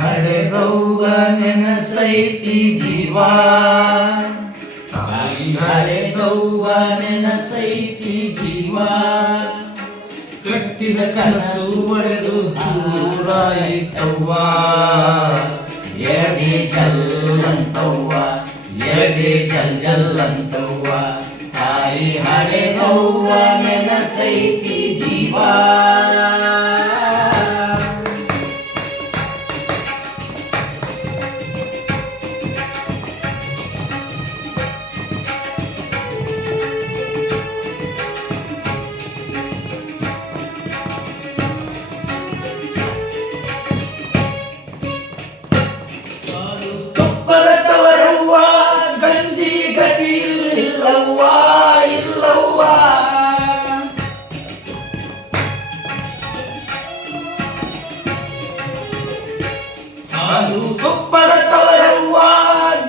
ಹಡೆದವ್ವ ನೆನಸೈತಿ ಜೀವ ತಾಯಿ ಹಡೆದವ್ವ ನೆನಸೈತಿ ಜೀವ ಕಟ್ಟಿದ ಕನಸು ಒಡೆದು ಚೂರಾಯಿತವ್ವ ಎದೆ ಜಲ್ಲಂತವ್ವ ಎದೆ ಜಲ್ ಜಲ್ಲಂತವ್ವ ತಾಯಿ ಹಡೆದವ್ವ ನೆನಸೈತಿ ಜೀವ ಬರತವರವ್ವ ಗಂಜಿ ಗತಿ ಇಲ್ಲವ್ವ ಇಲ್ಲವ್ವ ಅದು ಕೊಪ್ಪಳದವರವ್ವ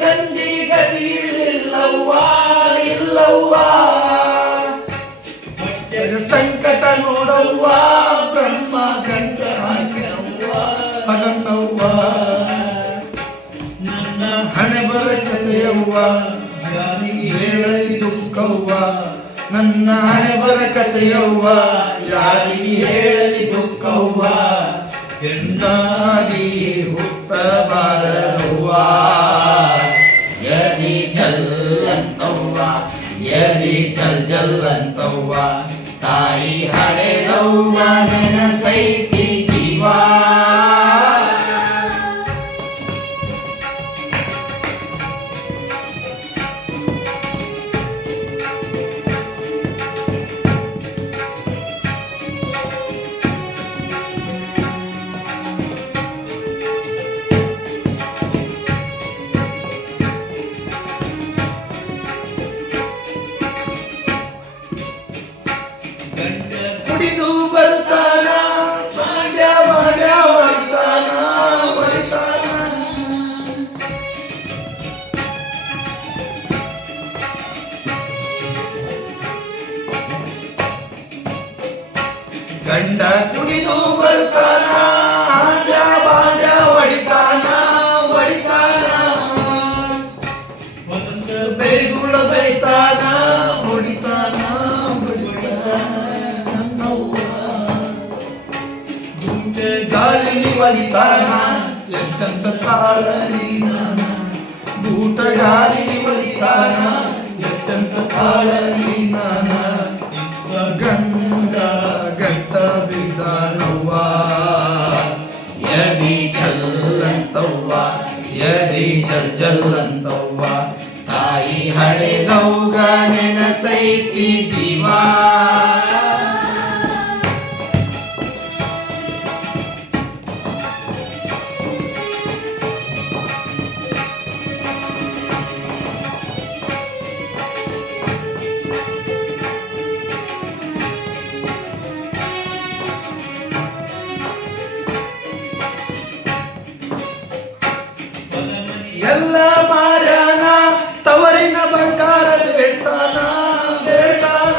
ಗಂಜಿ ಗತಿ ಇಲ್ಲವ್ವ ಇಲ್ಲವ್ವ ಸಂಕಟ ನೋಡವ್ವ ಬ್ರಹ್ಮ ಗಂಟ ಹಾಕಿದವ್ವ ಭಗಂತವ್ವ ಹಣೆ ಬರಕತೆಯವ್ವ ಯಾರಿಗೆ ಹೇಳಲಿ ದುಃಖವ್ವ ನನ್ನ ಹಣೆ ಬರಕತೆಯವ್ವ ಯಾರಿಗೆ ಹೇಳಲಿ ದುಃಖವ್ವ ಎಂದಾಗಿ ಹುಟ್ಟಬಾರದವ್ವ ಎದಿ ಜಲ್ಲಂತವ್ವ ಎದಿ ಜಲ್ ಜಲ್ಲಂತವ್ವ ತಾಯಿ ಹಡೆದವ್ವ ನೆನಸೈತಿ ಜೀವ ಕುಡಿದು ಬರ್ತಾನ ಮಾಡ್ಯ ಮಾಡ್ಯ ಹೊಡಿತಾನ ಹೊಡಿತಾನ ಗಂಡ ಕುಡಿದು ಬರ್ತಾನ ಮಾಡ್ಯ ಮಾಡ್ಯ ಹೊಡಿತಾನ ಹೊಡಿತಾನ ಬೇಗುಳ ಬೈತಾನ ಹೊಡಿತಾನ ಗಾಳಿ ಒಲಿತಾನ ಎಷ್ಟಂತ ತಾಳಲಿ ನಾನ ಬೂಟ ಗಾಳಿ ಒಲಿತಾನ ಎಷ್ಟಂತ ತಾಳಲಿ ನಾನ ಗಂಡ ಗಂಟ ಬಿದ್ದಾನವ್ವ ಎದಿ ಚಲ್ಲಂತವ್ವ ಎದಿ ಜಲ್ ಜಲ್ಲಂತವ್ವ ತಾಯಿ ಹಡೆದವ್ಗ ನೆನಸೈತಿ ಜೀವ ಎಲ್ಲ ಮಾರ್ಯಾನ ತವರಿನ ಬಂಗಾರ ಬೇಡ್ತಾನ ಬೇಡ್ತಾನ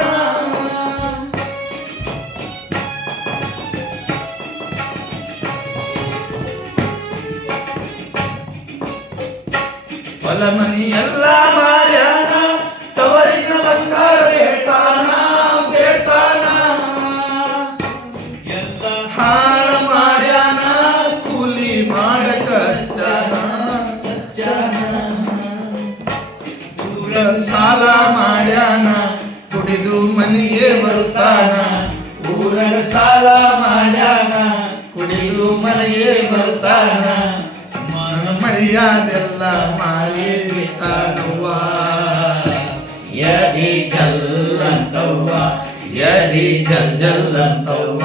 ಹೊಲಮನಿ ಎಲ್ಲ ಮಾರ್ಯಾನ ತವರಿನ ಬಂಗಾರ ಬೇಡ್ತಾನ ಬೇಡ್ತಾನ ಹಾಳ ಮಾಡ್ಯಾನ ಕೂಲಿ ಮಾಡಕ ಸಾಲ ಮಾಡ್ಯಾನ ಕುಡಿದು ಮನೆಗೆ ಬರುತ್ತಾನ ಊರಗ ಸಾಲ ಮಾಡ್ಯಾನ ಕುಡಿದು ಮನೆಗೆ ಬರುತ್ತಾನ ಮರ್ಯಾದೆಲ್ಲ ಮಾರಿ ಬಿಟ್ಟಾನವ್ವ ಎದಿ ಜಲ್ಲಂತವ್ವ ಎದಿ ಜಲ್ ಜಲ್ಲಂತವ್ವ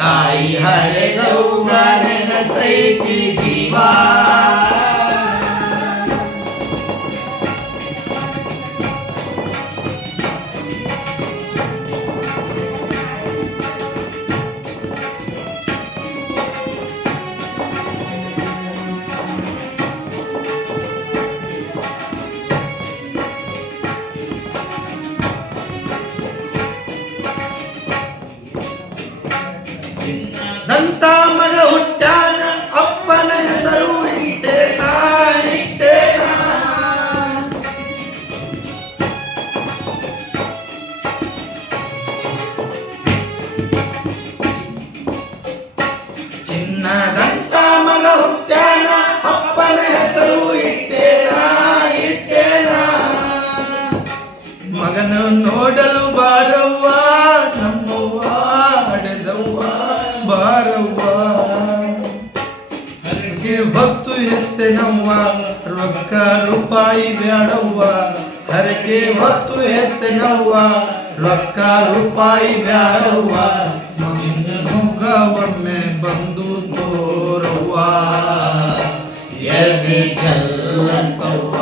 ತಾಯಿ ಹಡೆದವ್ವ ನೆನಸೈತಿ ಜೀವ ದಂತ ಮಗ ಹುಟ್ಟಾನ ಅಪ್ಪನ ಹೆಸರು ಬಾರವ್ವ ನಮ್ಮವ್ವ ಹಡೆದವ್ವ ಬಾರವ್ವ ಹರಕೆ ಹೊತ್ತು ಎತ್ತೆನವ್ವ ರೊಕ್ಕ ರೂಪಾಯಿ ಬ್ಯಾಡವ್ವ ಹರಕೆ ಹೊತ್ತು ಎತ್ತೆನವ್ವ ರೊಕ್ಕ ರೂಪಾಯಿ ಬ್ಯಾಡವ್ವ ಮುಖವೊಮ್ಮೆ ಬಂದು ತೋರವ್ವ ಎದೆ ಚಲ್ಲಂತವ್ವ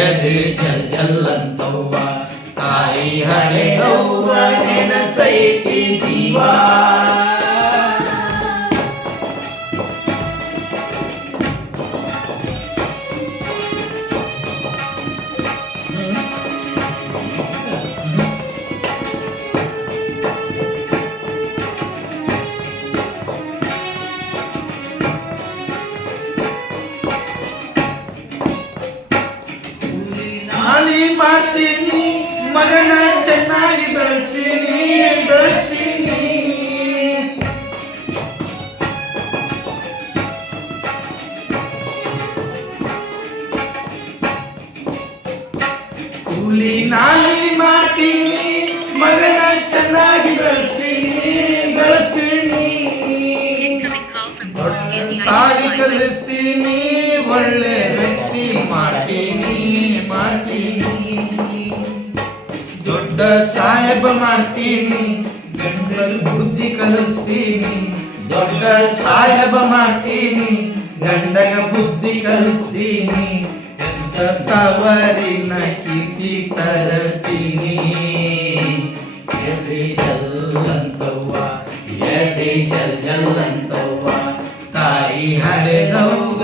ಎದೆ ಚಲ್ಲಂತವ್ವ ತಾಯಿ ಹಡೆದವ್ವ ನೆನಸೈತಿ ಜೀವ ನಾಲಿ ಮಾಡ್ತೀನಿ ಮಗನ ಚೆನ್ನಾಗಿ ಬೆಳೆಸ್ತೀನಿ ಕೂಲಿ ನಾಲಿ ಮಾಡ್ತೀನಿ ಮಗನ ಚೆನ್ನಾಗಿ ಬೆಳೆಸ್ತೀನಿ ಸಾಲಿ ಕಲಿಸ್ತೀನಿ ಒಳ್ಳೆ ವ್ಯಕ್ತಿ ಮಾಡ್ತೀನಿ ದೊಡ್ಡ ಸಾಹೇಬ ಮಾಡ್ತೀನಿ ಗಂಡನ ಬುದ್ಧಿ ಕಲಿಸ್ತೀನಿ ದೊಡ್ಡ ಸಾಹೇಬ ಮಾಡ್ತೀನಿ ಗಂಡಗ ಬುದ್ಧಿ ಕಲಿಸ್ತೀನಿ ತವರಿನ ಕೀರ್ತಿ ತರತೀನಿ ಎದೆ ಚಲ್ಲಂತವ್ವ ಎದೆ ಚಲ್ಲಂತವ್ವ ತಾಯಿ ಹಡೆದವ್ವ